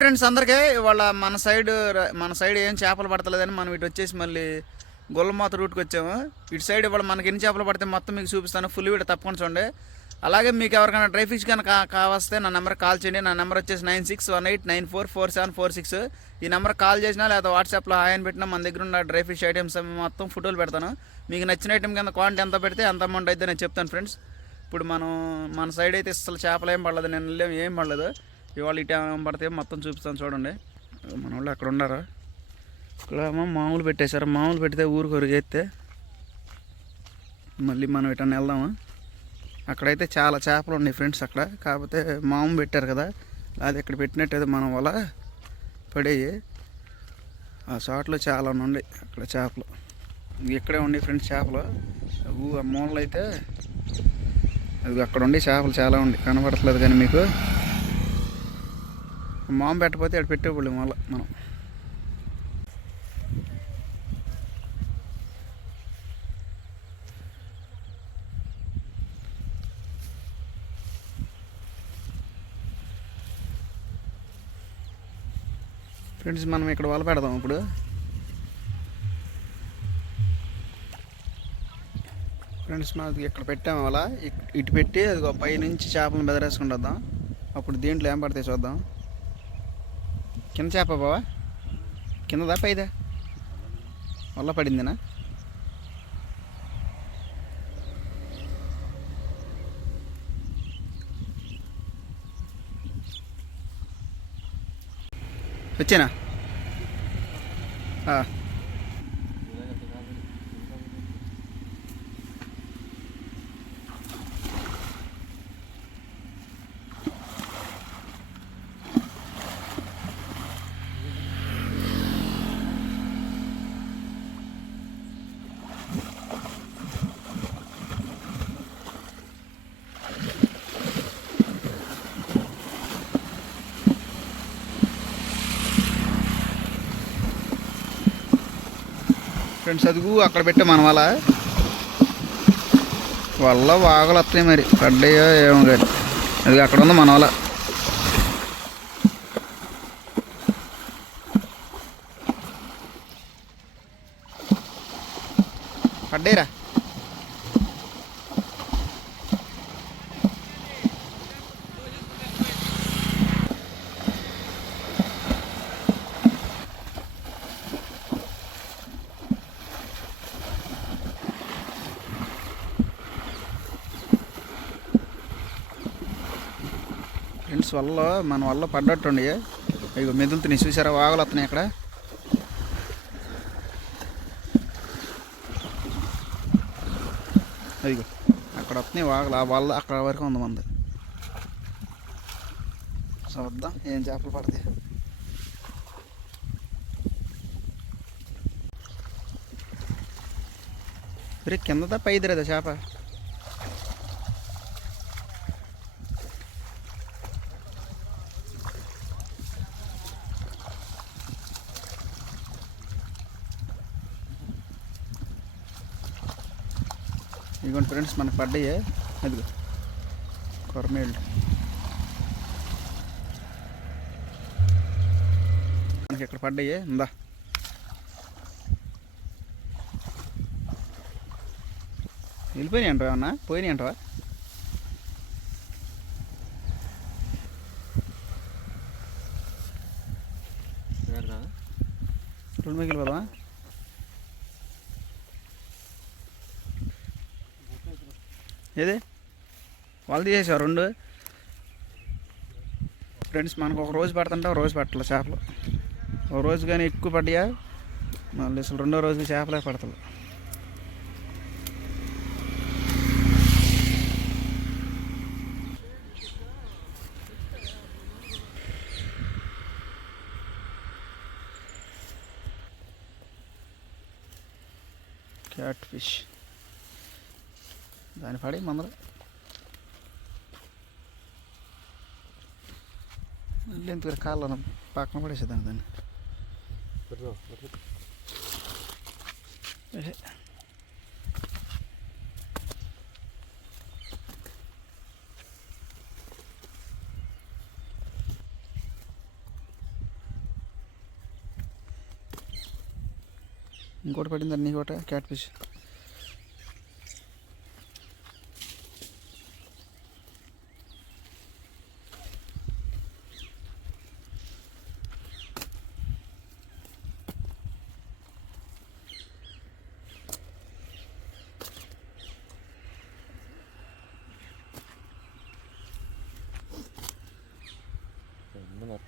Friends అందరికీ ఇవాళ మన సైడ్ మన సైడ్ ఏం చేపలు పడతలేదని మనం ఇటు వచ్చేసి మళ్ళీ గొల్లమాత రూట్కి వచ్చాము. ఇటు సైడ్ ఇవాళ మనకి ఎన్ని చేపలు పడితే మొత్తం మీకు చూపిస్తాను. ఫుల్ వీడియో తప్పకుండా చూడండి. అలాగే మీకు ఎవరికైనా డ్రై ఫిష్ కనుక కావస్తే నా నెంబర్ కాల్ చేయండి. నా నెంబర్ వచ్చేసి nine six one eight nine four four seven four six. ఈ నెంబర్ కాల్ చేసినా లేదా వాట్సాప్లో హాయ్ అని పెట్టినా మన దగ్గర ఉన్న డ్రై ఫిష్ ఐటమ్స్ మొత్తం ఫోటోలు పెడతాను. మీకు నచ్చిన ఐటమ్ కింద క్వాంటిటీ ఎంత పెడితే అంత అమౌంట్ అయితే నేను చెప్తాను ఫ్రెండ్స్. ఇప్పుడు మనం మన సైడ్ అయితే అసలు చేపలు ఏం పడలేదు. నేను ఏం పడలేదు. ఇవాళ ఇటు ఏం పడితే మొత్తం చూపిస్తాను చూడండి. మన వాళ్ళు అక్కడ ఉన్నారా? ఇక్కడ మామూలు పెట్టేశారు. మామూలు పెడితే ఊరికి ఒరిగైతే మళ్ళీ మనం ఇటన్నా వెళ్దామా? అక్కడైతే చాలా చేపలు ఉన్నాయి ఫ్రెండ్స్ అక్కడ. కాకపోతే మామూలు పెట్టారు కదా అది ఇక్కడ పెట్టినట్టయితే మనం వల్ల పడేయి. ఆ షాట్లో చాలా ఉన్నాయి అక్కడ చేపలు. ఇక్కడే ఉన్నాయి ఫ్రెండ్స్ చేపలు. ఊ ఆ అయితే అది అక్కడ ఉండి చేపలు చాలా ఉండి కనబడట్లేదు కానీ మీకు. మామ పెట్టపోతే అక్కడ పెట్టేవాళ్ళు మళ్ళీ మనం. ఫ్రెండ్స్ మనం ఇక్కడ వల పెడదాం ఇప్పుడు. ఫ్రెండ్స్ మనకి ఇక్కడ పెట్టాము అలా. ఇటు పెట్టి అది పైనుంచి చేపలను బెదరేసుకుంటుద్దాం అప్పుడు దీంట్లో ఏం పడతాయి చూద్దాం. కింద చేప బావా? కిందదా పైదా వల్ల పడిందినా? వచ్చేనా? ఫ్రెండ్స్ అదుగు అక్కడ పెట్టే మన వల్ల వల్ల వాగలు వస్తాయి మరి. పడ్డాయో ఏమో కానీ అది అక్కడ ఉంది మన వల్ల పడ్డాయిరా? ఫ్రెండ్స్ వల్ల మన వల్ల పడ్డట్టుండి. ఇక మెదులుతున్నాయి. చూసారా వాగలు వస్తున్నాయి అక్కడ? అదిగో అక్కడ వస్తున్నాయి వాగలు. ఆ వల్ల అక్కడ వరకు ఉంది మంది. చూద్దాం ఏం చేపలు పడతాయి. రే కిందదా పైదిరేదా చేప? ఇదిగోండి ఫ్రెండ్స్ మనకు పడ్డాయి అదిగో కొరమేళ్ళు మనకి ఇక్కడ పడ్డాయి ఉందా? వెళ్ళిపోయినాయి అంటావా అన్న? పోయినాయి అంటావా? రెండు మిగిలి ఏది? వాళ్ళు తీసేసావు రెండు. ఫ్రెండ్స్ మనకు ఒక రోజు పడుతుంటే ఒక రోజు పట్టలే చేపలు. ఒక రోజు కానీ ఎక్కువ పడ్డాయా? మళ్ళీ అసలు రెండో రోజు చేపలే పడతలు. ധാനഫാടി മന്ത്ര ಇಲ್ಲೇನು ತೀರ ಕಾಲ ನಮ್ಮ ಪಾಕ್ ಮಾಡಿ ಸದ ಅದನ್ನು ఇంకోటి పడిందండి నీకోట క్యాట్ ఫిష్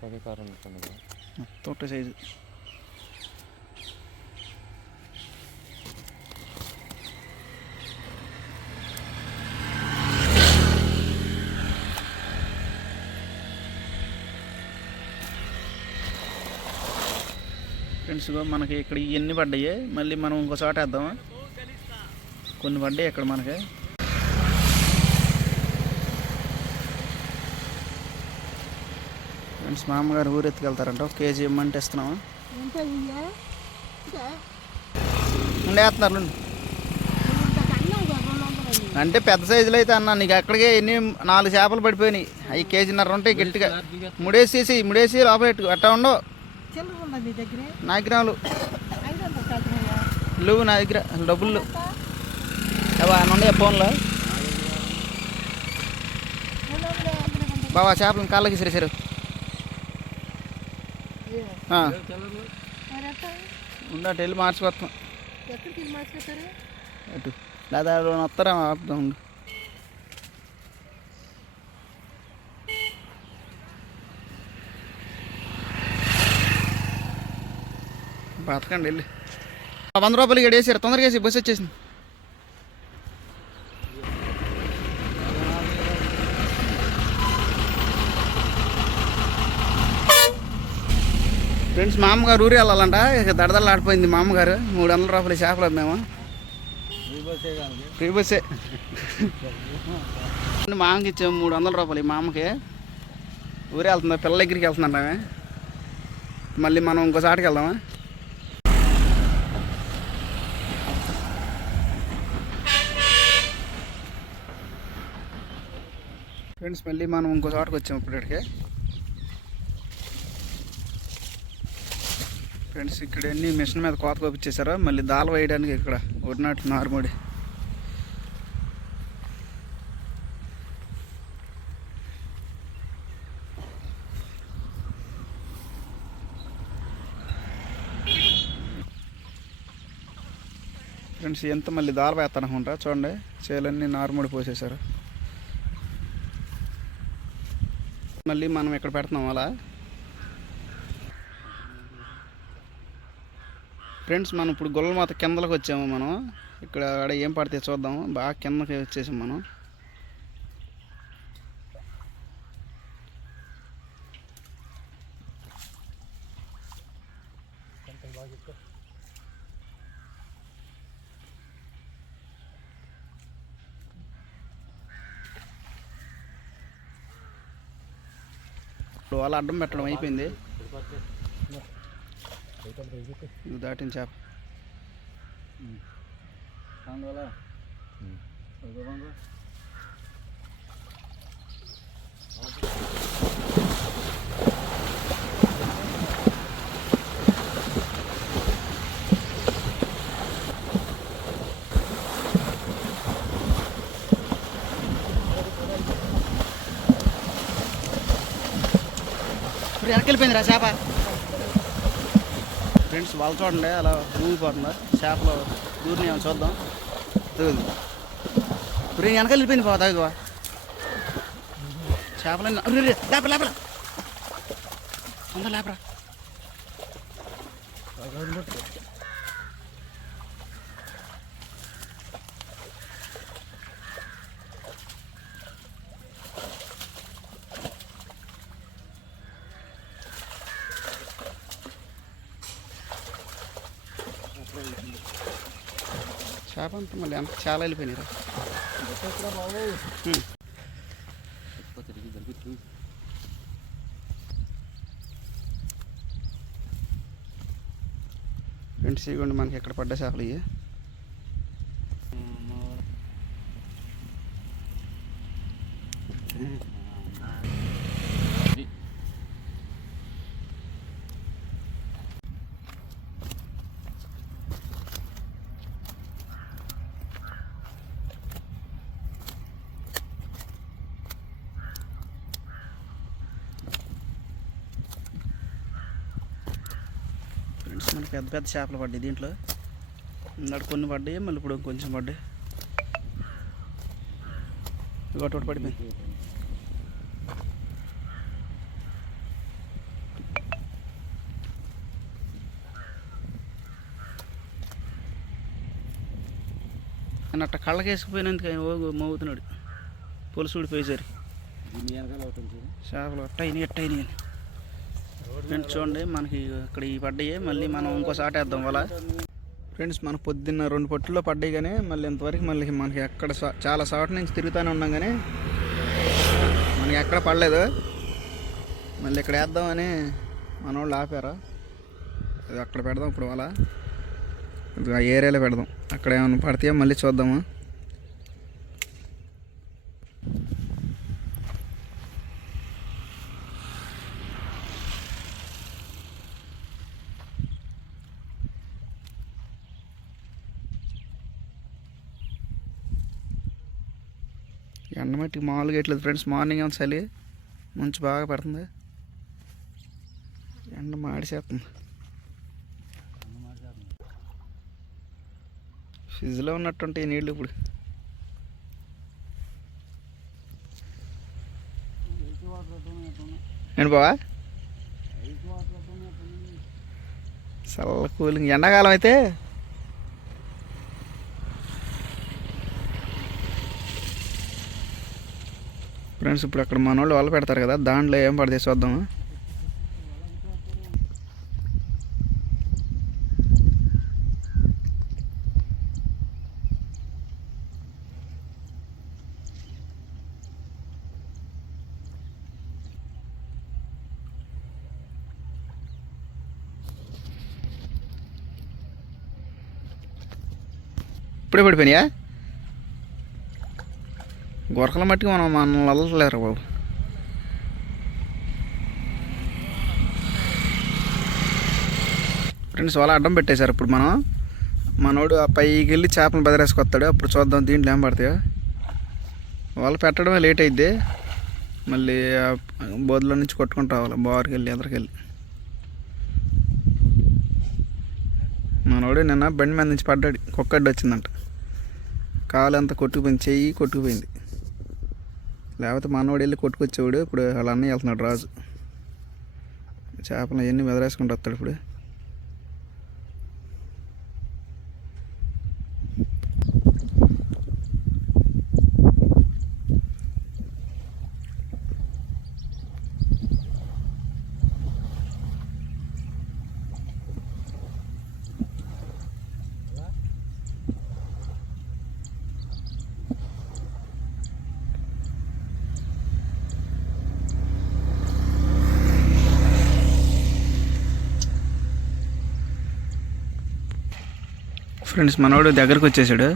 ముందు మొత్తం కారం ఉంటుంది మొత్తం ఒకటే సైజు ఫ్రెండ్స్ ఇగో మనకి ఇక్కడ ఇవన్నీ పడ్డాయి మళ్ళీ మనం ఇంకో చోట వేద్దామా కొన్ని పడ్డాయి ఇక్కడ మనకి ఫ్రెండ్స్ మా అమ్మగారు ఊరు ఎత్తుకెళ్తారంట ఒక కేజీ ఇమ్మంటే ఇస్తున్నామా ఎంత ఇయ్యా? ఇంకా ఉండే ఊరు ఉండు. ఒక కేజీ కదా, రెండు ఉండేస్తున్నారు అంటే పెద్ద సైజులో అయితే అన్న నీకు అక్కడికే ఎన్ని నాలుగు చేపలు పడిపోయినాయి. అవి కేజీన్నర ఉంటాయి గట్టిగా. ముడేసేసి ముడేసి లోపల ఎట్టా ఉండవు? చిల్లర దగ్గర నా గ్రాములు లేవు నా దగ్గర డబ్బులు. లేవు. అవా ఫోన్లో? బాబా చేపలను కాళ్ళకి సరే సరే ఉండట వెళ్ళి మార్చుకొస్తాం అటు. లేదా వస్తారా? ఆపుదాం. ఉండు బతకండి వెళ్ళి. వంద రూపాయలు ఇక్కడ వేసారు తొందరగా వేసి బస్సు వచ్చేసింది. ఫ్రెండ్స్ మా అమ్మగారు ఊరి వెళ్ళాలంట. ఇక దడదలు ఆడిపోయింది మా అమ్మగారు మూడు వందల రూపాయలు చేపలు అమ్మాము. ఫ్రీ బస్సే మా అమ్మకి ఇచ్చాము మూడు వందల రూపాయలు ఈ మా అమ్మకి ఊరే వెళ్తుందా? పిల్లల దగ్గరికి వెళ్తుందంట ఆమె. మళ్ళీ మనం ఇంకో చాటుకి వెళ్దామా? ఫ్రెండ్స్ మళ్ళీ మనం ఇంకో చోటకి వచ్చాము ఇప్పటికే. ఫ్రెండ్స్ ఇక్కడ అన్ని మిషన్ మీద కోత కోపించేశారు మళ్ళీ దాల్ వేయడానికి ఇక్కడ ఒడినాటి నారుమడి. ఫ్రెండ్స్ ఎంత మళ్ళీ దాల్ వేస్తాననుకుంటా చూడండి చేలన్నీ నారుమడి పోసేశారు మళ్ళీ మనం ఇక్కడ పెడుతున్నాం అలా. ఫ్రెండ్స్ మనం ఇప్పుడు గొల్లమాత కిందలకు వచ్చాము మనం. ఇక్కడ ఆడ ఏం పడితే చూద్దాము. బాగా కిందకి వచ్చేసాం మనం. ఇప్పుడు అలా అడ్డం పెట్టడం అయిపోయింది. ఇది దాటిన చేప ఇప్పుడు వెనకెళ్ళిపోయింది రా చేప ఫ్రెండ్స్ వాళ్ళు చూడండి అలా ఊగిపోతుందా? చేపలు దూరిని ఏమో చూద్దాం. తెగదు ఇప్పుడు వెనకాల వెళ్ళిపోయింది బాబా తాగువా చేపలన్నీ లేపరా లేపరా. తొందర లేపరా. చేప అంతా మళ్ళీ అంత చాలా వెళ్ళిపోయినాయి రా హ్మ్. తిరిగి జరిగి ఫ్రెండ్స్ ఇవ్వండి మనకి ఎక్కడ పడ్డ చేపలు ఇవి మనకి పెద్ద పెద్ద చేపలు పడ్డాయి దీంట్లో. ఇందాక కొన్ని పడ్డాయి మళ్ళీ ఇప్పుడు కొంచెం పడ్డాయి. ఒకటి పడిపోయింది. అని అట్ట కళ్ళకేసుకుపోయినందుకు ఆయన ఓ మోగుతున్నాడు. పులుసు ఊడిపోయేసరికి. దీని వెనకాల ఒకటి ఉంది చూడు. చేపలు అట్ట అయినాయి అట్ట అయినాయి అని. ఫ్రెండ్స్ చూడండి మనకి ఇక్కడ ఈ పడ్డాయి. మళ్ళీ మనం ఇంకోసారి వేద్దాం వల ఫ్రెండ్స్ మన పొద్దున్న రెండు పట్టుల్లో పడ్డాయి కానీ మళ్ళీ ఇంతవరకు మళ్ళీ మనకి ఎక్కడ చాలా సాటి నుంచి తిరుగుతూనే ఉన్నాం కానీ మనకి ఎక్కడ పడలేదు. మళ్ళీ ఇక్కడ వేద్దామని మన వాళ్ళు ఆపారు. అది అక్కడ పెడదాం ఇప్పుడు వల ఇది ఆ ఏరియాలో పెడదాం. అక్కడ ఏమైనా పడితే మళ్ళీ చూద్దాము. ఎండ మామూలుగా ఎట్లేదు ఫ్రెండ్స్. మార్నింగ్ ఏమో చలి? మంచి బాగా పడుతుంది. ఎండ మాడిసేస్తుంది. ఫ్రిడ్జ్లో ఉన్నట్టుంటే ఈ నీళ్ళు ఇప్పుడు. ఏంటి బావా? చల్ల కూలింగ్. ఎండాకాలం అయితే ఫ్రెండ్స్ ఇప్పుడు అక్కడ మన వాళ్ళు వల్ల పెడతారు కదా దాంట్లో ఏం పడితే చూద్దాము ఇప్పుడే పడిపోయినాయా? గొరకల మట్టికి మనం మనం వదలలేరు బాబు. ఫ్రెండ్స్ వాళ్ళ అడ్డం పెట్టేశారు ఇప్పుడు మనం. మనోడు ఆ పైకి వెళ్ళి చేపలు బెదరేసుకొస్తాడు. అప్పుడు చూద్దాం దీంట్లో ఏం పడతాయో. వాళ్ళు పెట్టడమే లేట్ అయిద్ది. మళ్ళీ ఆ బోధలో నుంచి కొట్టుకుంటూ రావాలి. బార్కి వెళ్ళి ఎదరికెళ్ళి మనోడు నిన్న బండి మీద నుంచి పడ్డాడు. కుక్కడ్డి వచ్చిందంట. కాలు అంతా కొట్టుకుపోయింది. చెయ్యి కొట్టుకుపోయింది. లేకపోతే మనవాడు వెళ్ళి కొట్టుకొచ్చేవాడు. ఇప్పుడు వాళ్ళ అన్నయ్య వెళ్తున్నాడు రాజు. చేపలు అవన్నీ వెదరేసుకుంటూ వస్తాడు ఇప్పుడు. ఫ్రెండ్స్ మనోడు దగ్గరకు వచ్చేసాడు.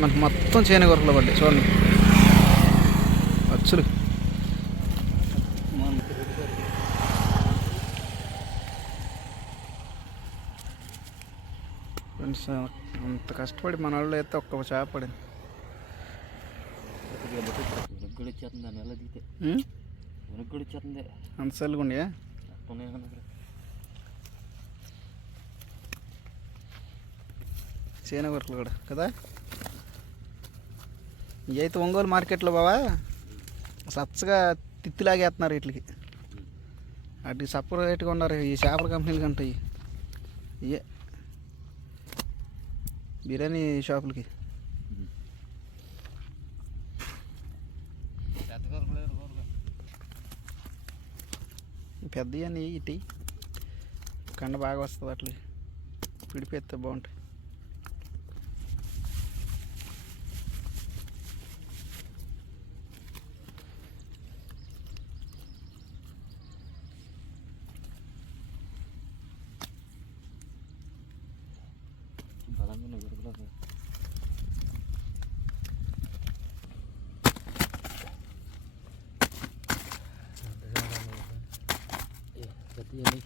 మనకు మొత్తం చేనే కొరకలు పడ్డాయి. చూడండి. అచ్చులు. ఫ్రెండ్స్ అంత కష్టపడి మన వాళ్ళు అయితే ఒక్క చేప పడింది. ఎలా అంత చల్లుగుండే ఉన్నాయి కొరకలు కూడా కదా? అయితే ఒంగోలు మార్కెట్లో బావా. సచ్చగా తిత్తిలాగేస్తున్నారు వీటికి. అటు సపరేట్గా ఉన్నారు ఈ చేపల కంపెనీలు కంటే. ఇయే. ఇవే బిర్యానీ షాపులకి. పెద్ద అని ఇటు. కండ బాగా వస్తుంది అట్లా. పిడిపెత్తే బాగుంటాయి. బలంగా ఉన్నాయి కొరకులు. ఏ, పెద్దవి.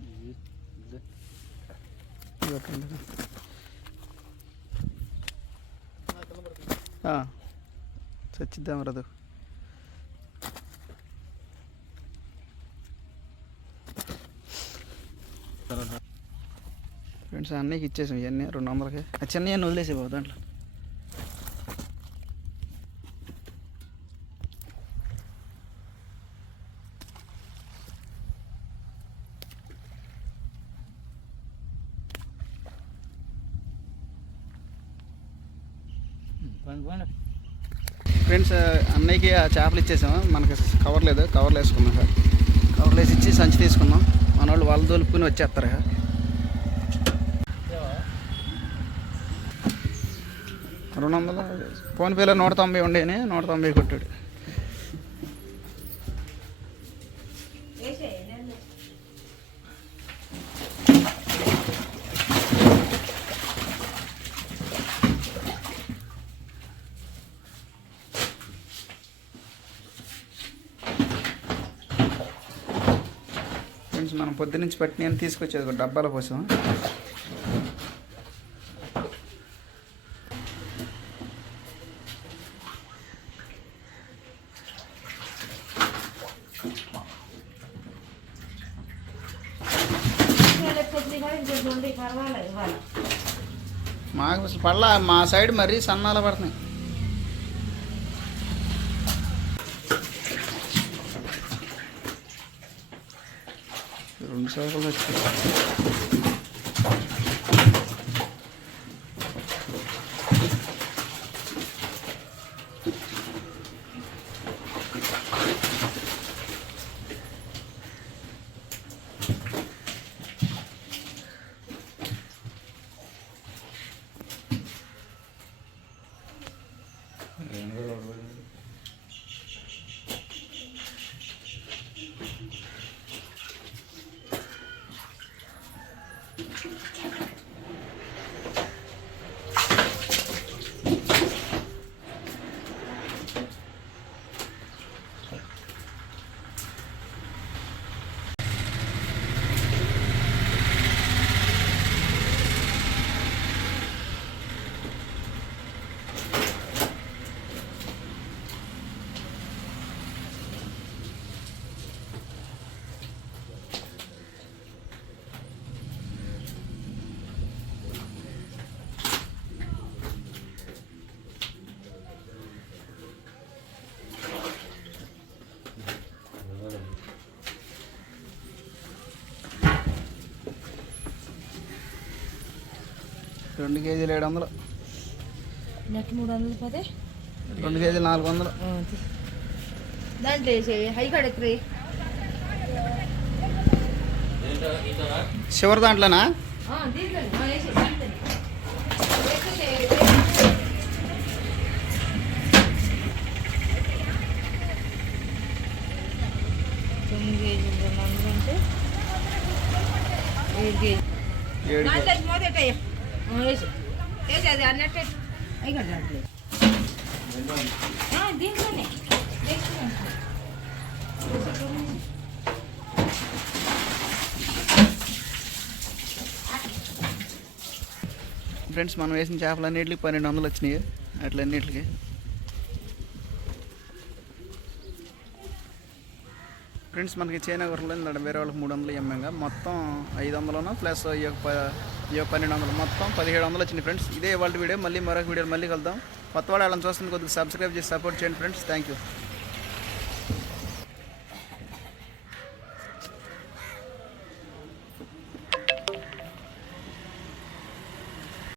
ఇది, ఇది. ఇవ్వకండి. ఫ్రెండ్స్ అన్నీకి ఇచ్చేసాం ఇవన్నీ రెండు వందలకి. ఆ చిన్న అన్నీ వదిలేసే బాబు దాంట్లో. ఫ్రెండ్స్ అన్నయ్యకి ఆ చేపలు ఇచ్చేసాము. మనకి కవర్ లేదు కవర్లు వేసుకున్నాం సార్ కవర్లు వేసి ఇచ్చి సంచి తీసుకున్నాం. మన వాళ్ళు వాళ్ళు దొలుపుకుని వచ్చేస్తారు రెండు వందలు? ఫోన్పేలో నూట తొంభై ఉండేనే నూట తొంభై కొట్టాడు. మనం పొద్దునుంచి పట్టి నేను తీసుకొచ్చేది? ఒక డబ్బాల కోసం మాకు అసలు పడలా మా సైడ్ మరీ సన్నాల పడుతున్నాయి. రెండు చేపలు వచ్చాయి రెండు కేజీలు ఏడు వందలు. నెట్ మూడు వందలు పదే రెండు కేజీలు నాలుగు వందలు. దాంట్లో వేసే హై కడెక్కరి చివరి దాంట్లోనా? తొమ్మిది కేజీలు రెండు వందలు అంటే ఏడు కేజీ. ఏడు అది అన్నట్టే దాంట్లో దీంట్లోనే. ఫ్రెండ్స్ మనం వేసిన చేపలు అన్నిటికి పన్నెండు వందలు వచ్చినాయి. అట్లన్నిటికి ఫ్రెండ్స్ మనకి చైనా కూరలో వేరే వాళ్ళకి మూడు వందలు ఇమ్మంగా మొత్తం ఐదు వందలను? ప్లస్ ఈ యొక్క ప- ఈ యొక్క పన్నెండు వందలు. మొత్తం పదిహేడు వందలు వచ్చింది ఫ్రెండ్స్. ఇదే వాళ్ళ వీడియో. మళ్ళీ మరొక వీడియో మళ్ళీ కలుద్దాం. కొత్త వాళ్ళు వాళ్ళని చూస్తుంది కొద్దిగా సబ్స్క్రైబ్ చేసి సపోర్ట్ చేయండి ఫ్రెండ్స్. Thank you